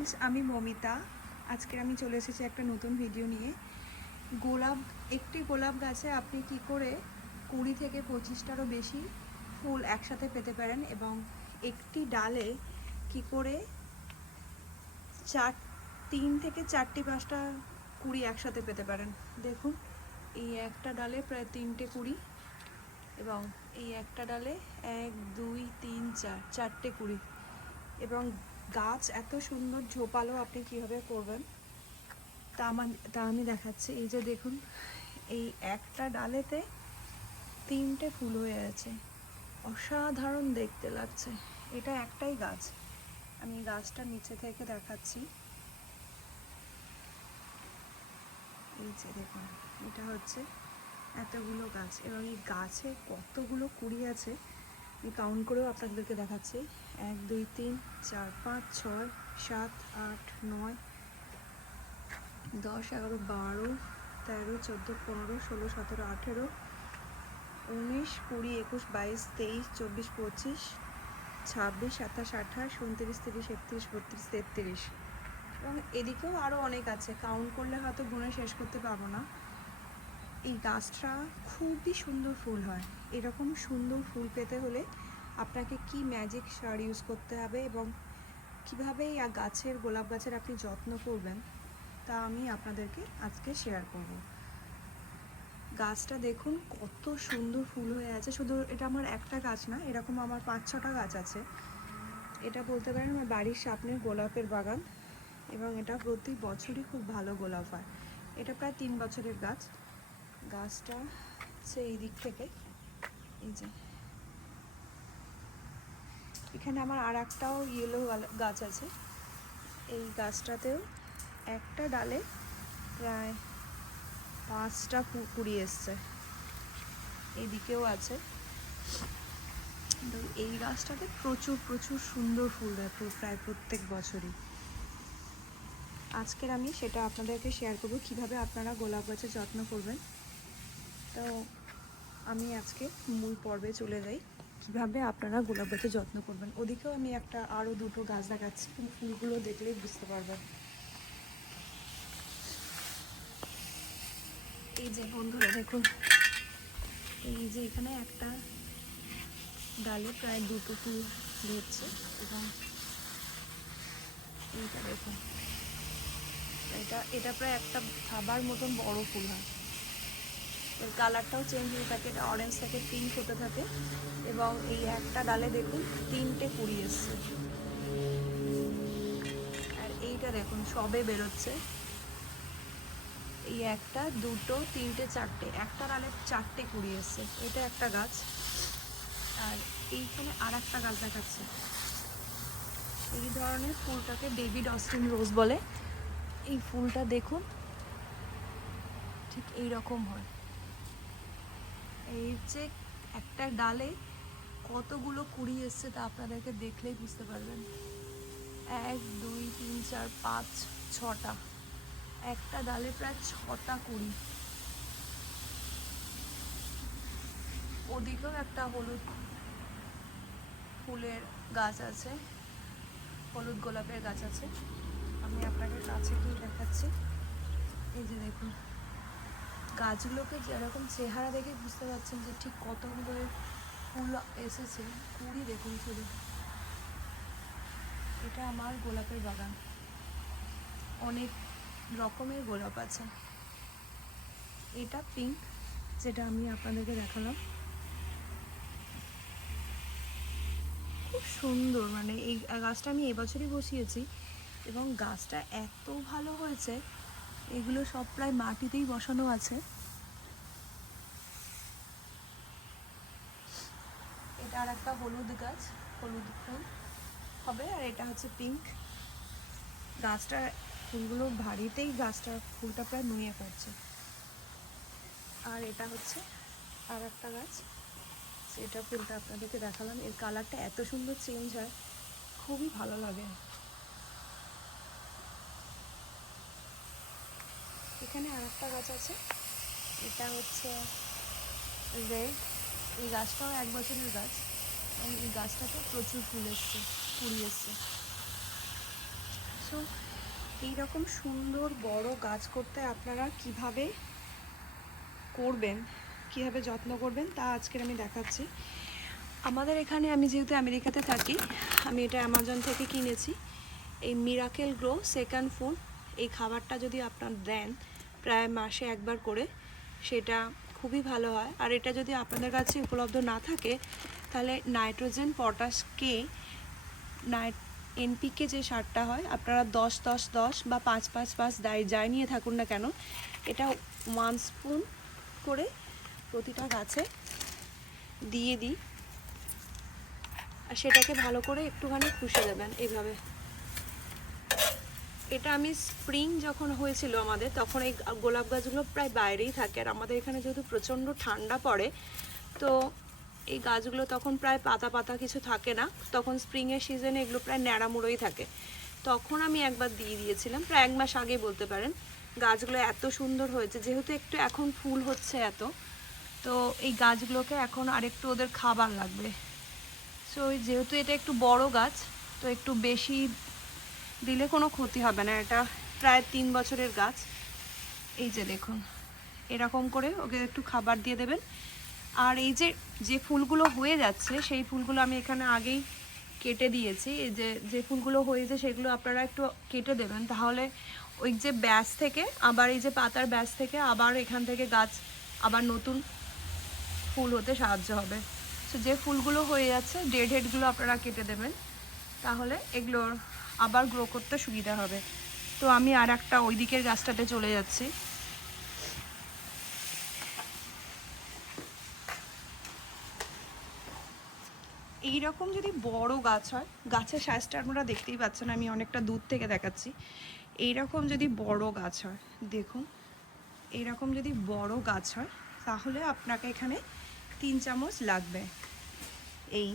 Friends আমি মমিতা। আজকে আমি চলে এসেছি একটা নতুন ভিডিও নিয়ে। গোলাপ, একটি গোলাপ গাছে আপনি কি করে কুড়ি থেকে পঁচিশটারও বেশি ফুল একসাথে পেতে পারেন এবং একটি ডালে কি করে চার, তিন থেকে চারটি পাঁচটা কুড়ি একসাথে পেতে পারেন? দেখুন, এই একটা ডালে প্রায় তিনটে কুড়ি এবং এই একটা ডালে এক, দুই, তিন, চার, চারটে কুড়ি এবং গাছ এত সুন্দর, ঝোপালো আপনি কীভাবে করবেন? তা আমার, তা আমি দেখাচ্ছি। এই যে দেখুন, এই একটা ডালেতে তিনটে ফুল হয়ে আছে অসাধারণ দেখতে লাগছে। এটা একটাই গাছ। আমি গাছটা নিচে থেকে দেখাচ্ছি। এই যে দেখুন, এটা হচ্ছে এতগুলো গাছ। এবং এই গাছে কতগুলো কুড়ি আছে আমি কাউন্ট করেও আপনাদেরকে দেখাচ্ছি। এক, দুই, তিন, চার, পাঁচ, ছয়, সাত, আট, নয়, দশ, এগারো, বারো, তেরো, চোদ্দ, পনেরো, ষোলো, সতেরো, আঠেরো, উনিশ, কুড়ি, একুশ, বাইশ, তেইশ, চব্বিশ, পঁচিশ, ছাব্বিশ, সাতাশ, আঠাশ, উনত্রিশ, তিরিশ, একত্রিশ, বত্রিশ, তেত্রিশ। এবং এদিকেও আরও অনেক আছে। কাউন্ট করলে হয়তো গুনে শেষ করতে পারব না। এই গাছটা খুবই সুন্দর ফুল হয়। এরকম সুন্দর ফুল পেতে হলে আপনাকে কি ম্যাজিক সার ইউজ করতে হবে এবং কীভাবে এই গাছের, গোলাপ গাছের আপনি যত্ন করবেন তা আমি আপনাদেরকে আজকে শেয়ার করব। গাছটা দেখুন কত সুন্দর ফুল হয়ে আছে। শুধু এটা আমার একটা গাছ না, এরকম আমার পাঁচ ছটা গাছ আছে। এটা বলতে পারেন আমার বাড়ির সামনের গোলাপের বাগান এবং এটা প্রতি বছরই খুব ভালো গোলাপ হয়। এটা প্রায় তিন বছরের গাছ। গাছটা হচ্ছে এই দিক থেকে। এই যে। এখানে আমার আর একটাও ইয়েলো গাছ আছে। এই গাছটাতেও একটা ডালে প্রায় পাঁচটা কুড়ি এসছে। এদিকেও আছে। এই গাছটাতে প্রচুর প্রচুর সুন্দর ফুল দেয় প্রায় প্রত্যেক বছরই। আজকের আমি সেটা আপনাদেরকে শেয়ার করব। কীভাবে আপনারা গোলাপ গাছের যত্ন করবেন তো আমি আজকে মূল পর্বে চলে যাই। কীভাবে আপনারা গোলাপ গাছের যত্ন করবেন? ওদিকেও আমি একটা আরও দুটো গাছ দেখাচ্ছি। ফুলগুলো দেখলেই বুঝতে পারবেন এই যে বন্ধুরা, দেখুন। এই যে এখানে একটা ডালে প্রায় দুটো ফুল ধরছে এবং এইটা দেখুন। এটা এটা প্রায় একটা থাবার মতন বড় ফুল হয়। এর কালারটাও চেঞ্জ হয়ে থাকে, এটা অরেঞ্জ থাকে পিঙ্ক হতে থাকে এবং এই একটা ডালে দেখুন তিনটে কুড়ি এসছে। আর এইটা দেখুন, সবে বেরোচ্ছে। এই একটা, দুটো, তিনটে, চারটে, একটা ডালে চারটে কুড়ি এসছে। এটা একটা গাছ। আর এইখানে আর একটা গাছ দেখাচ্ছে। এই ধরনের ফুলটাকে ডেভিড অস্টিন রোজ বলে। এই ফুলটা দেখুন, ঠিক এই রকম হয়। এই যে একটা ডালে কতগুলো কুড়ি এসছে তা আপনাদেরকে দেখলেই বুঝতে পারবেন। এক, দুই, তিন, চার, পাঁচ, ছটা। একটা ডালে প্রায় ছটা কুড়ি। ওদিকেও একটা হলুদ ফুলের গাছ আছে, হলুদ গোলাপের গাছ আছে। আমি আপনাকে কাছে গিয়ে দেখাচ্ছি। এই যে দেখুন। গাছগুলোকে যেরকম চেহারা দেখে বুঝতে পারছেন যে ঠিক কতগুলো ফুল এসেছে, কুড়ি দেখুন শুধু। এটা আমার গোলাপের বাগান। অনেক রকমের গোলাপ আছে। এটা পিঙ্ক, যেটা আমি আপনাদেরকে দেখালাম। খুব সুন্দর মানে এই গাছটা আমি এবছরই বসিয়েছি এবং গাছটা এত ভালো হয়েছে এগুলো সব প্রায় মাটিতেই বসানো আছে। এটা আর একটা হলুদ গাছ, হলুদ ফুল হবে, আর এটা হচ্ছে পিঙ্ক। গাছটা, ফুলগুলো ভারীতেই গাছটা, ফুলটা প্রায় নুয়ে পড়ছে। আর এটা হচ্ছে আর একটা গাছ, সেটা ফুলটা আপনাদেরকে দেখালাম। এর কালারটা এত সুন্দর চেঞ্জ হয়, খুবই ভালো লাগে। এখানে আর একটা গাছ আছে। এটা হচ্ছে রেড। এই গাছটাও এক বছরের গাছ। এবং এই গাছটাতে প্রচুর ফুল এসছে কুড়ি এসছে। সো এইরকম সুন্দর বড় গাছ করতে আপনারা কীভাবে করবেন, কীভাবে যত্ন করবেন, তা আজকের আমি দেখাচ্ছি। আমাদের এখানে আমি যেহেতু আমেরিকাতে থাকি, আমি এটা অ্যামাজন থেকে কিনেছি। এই মিরাকেল গ্রো সেকেন্ড ফুড, এই খাবারটা যদি আপনার দেন প্রায় মাসে একবার করে, সেটা খুবই ভালো হয়। আর এটা যদি আপনাদের কাছে উপলব্ধ না থাকে, তাহলে নাইট্রোজেন পটাশকে নাইট এনপিকে যে সারটা হয়, আপনারা দশ দশ দশ বা পাঁচ পাঁচ পাঁচ দায় যাই নিয়ে থাকুন না কেন, এটা ওয়ান স্পুন করে প্রতিটা গাছে দিয়ে দিই। আর সেটাকে ভালো করে একটুখানি খুশে দেবেন, এইভাবে। এটা আমি স্প্রিং যখন হয়েছিল আমাদের, তখন এই গোলাপ গাছগুলো প্রায় বাইরেই থাকে। আর আমাদের এখানে যেহেতু প্রচণ্ড ঠান্ডা পড়ে, তো এই গাছগুলো তখন প্রায় পাতা পাতা কিছু থাকে না। তখন স্প্রিংয়ের সিজনে এগুলো প্রায় ন্যাড়ামুড়োই থাকে। তখন আমি একবার দিয়ে দিয়েছিলাম, প্রায় এক মাস আগে বলতে পারেন। গাছগুলো এত সুন্দর হয়েছে, যেহেতু একটু এখন ফুল হচ্ছে এত, তো এই গাছগুলোকে এখন আরেকটু ওদের খাবার লাগবে। সো যেহেতু এটা একটু বড় গাছ, তো একটু বেশি দিলে কোনো ক্ষতি হবে না। এটা প্রায় তিন বছরের গাছ। এই যে দেখুন, এরকম করে ওকে একটু খাবার দিয়ে দেবেন। আর এই যে যে ফুলগুলো হয়ে যাচ্ছে, সেই ফুলগুলো আমি এখানে আগেই কেটে দিয়েছি। এই যে যে ফুলগুলো হয়েছে, সেগুলো আপনারা একটু কেটে দেবেন। তাহলে ওই যে ব্যাস থেকে, আবার এই যে পাতার ব্যাস থেকে, আবার এখান থেকে গাছ আবার নতুন ফুল হতে সাহায্য হবে। তো যে ফুলগুলো হয়ে যাচ্ছে, ডেড হেডগুলো আপনারা কেটে দেবেন। তাহলে এগুলোর আবার গ্রো করতে সুবিধা হবে। তো আমি আর একটা ওই দিকের গাছটাতে চলে যাচ্ছি। এই রকম যদি বড় গাছ হয়, গাছের সাইজটা আপনারা দেখতেই পাচ্ছেন, আমি অনেকটা দূর থেকে দেখাচ্ছি। এই রকম যদি বড় গাছ হয়, দেখুন এই রকম যদি বড় গাছ হয়, তাহলে আপনাকে এখানে তিন চামচ লাগবে। এই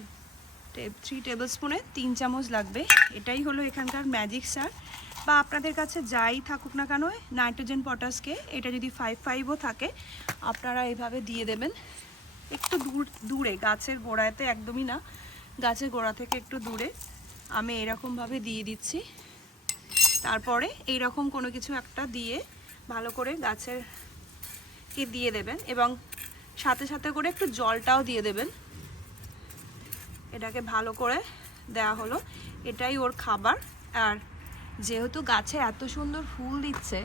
থ্রি টেবিল স্পুনে তিন চামচ লাগবে। এটাই হলো এখানকার ম্যাজিক সার বা আপনাদের কাছে যাই থাকুক না কেন নাইট্রোজেন পটাশকে এটা যদি ফাইভ ফাইভও থাকে, আপনারা এইভাবে দিয়ে দেবেন। একটু দূর, দূরে, গাছের গোড়াতে একদমই না। গাছের গোড়া থেকে একটু দূরে। আমি এরকমভাবে দিয়ে দিচ্ছি। তারপরে এই রকম কোনো কিছু একটা দিয়ে ভালো করে গাছের কে দিয়ে দেবেন এবং সাথে সাথে করে একটু জলটাও দিয়ে দেবেন। এটাকে ভালো করে দেওয়া হলো। এটাই ওর খাবার। আর যেহেতু গাছে এত সুন্দর ফুল দিচ্ছে,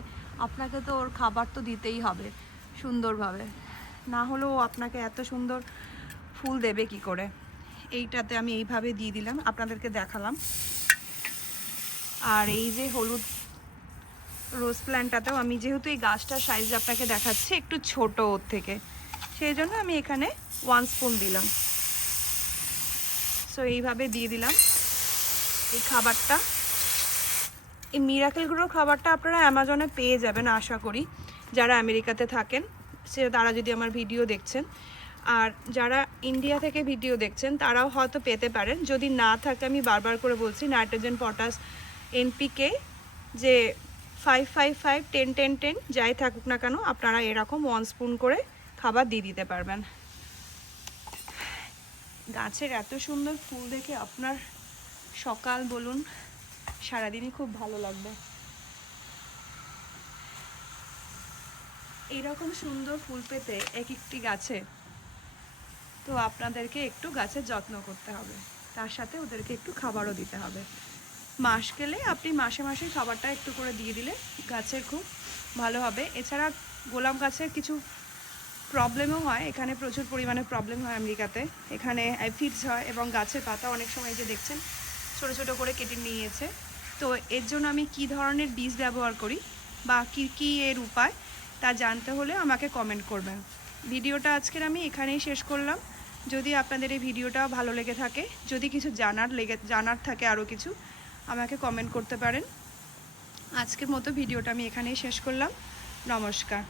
আপনাকে তো ওর খাবার তো দিতেই হবে সুন্দরভাবে। না হলেও আপনাকে এত সুন্দর ফুল দেবে কি করে? এইটাতে আমি এইভাবে দিয়ে দিলাম, আপনাদেরকে দেখালাম। আর এই যে হলুদ রোজ প্ল্যান্টটাতেও আমি যেহেতু এই গাছটার সাইজ আপনাকে দেখাচ্ছি, একটু ছোট ওর থেকে। সেই জন্য আমি এখানে ওয়ান স্পুন দিলাম। সো এইভাবে দিয়ে দিলাম। এই খাবারটা। এই মিরাকেলগুলোর খাবারটা আপনারা অ্যামাজনে পেয়ে যাবেন, আশা করি। যারা আমেরিকাতে থাকেন, সে তারা যদি আমার ভিডিও দেখছেন। আর যারা ইন্ডিয়া থেকে ভিডিও দেখছেন, তারাও হয়তো পেতে পারেন। যদি না থাকে, আমি বারবার করে বলছি, নাইট্রোজেন, পটাশ এনপিকে যে five five five ten ten ten যাই থাকুক না কেন, আপনারা এরকম ওয়ান স্পুন করে খাবার দিয়ে দিতে পারবেন। গাছের এত সুন্দর ফুল দেখে আপনার সকাল বলুন, সারাদিনই খুব ভালো লাগবে। এইরকম সুন্দর ফুল পেতে এক একটি গাছে, তো আপনাদেরকে একটু গাছের যত্ন করতে হবে। তার সাথে ওদেরকে একটু খাবারও দিতে হবে। মাস গেলে আপনি মাসে মাসে খাবারটা একটু করে দিয়ে দিলে গাছের খুব ভালো হবে। এছাড়া গোলাপ গাছের কিছু প্রবলেমও হয়, এখানে প্রচুর পরিমাণে প্রবলেম হয় আমেরিকাতে। এখানে অ্যাফিডস হয় এবং গাছের পাতা অনেক সময় যে দেখছেন, ছোট ছোট করে কেটে নিয়েছে। তো এর জন্য আমি কি ধরনের বীজ ব্যবহার করি বা কী কী এর উপায় তা জানতে হলে আমাকে কমেন্ট করবেন। ভিডিওটা আজকের আমি এখানেই শেষ করলাম। যদি আপনাদের এই ভিডিওটা ভালো লেগে থাকে, যদি কিছু জানার লেগে, জানার থাকে আরও কিছু, আমাকে কমেন্ট করতে পারেন। আজকের মতো ভিডিওটা আমি এখানেই শেষ করলাম। নমস্কার।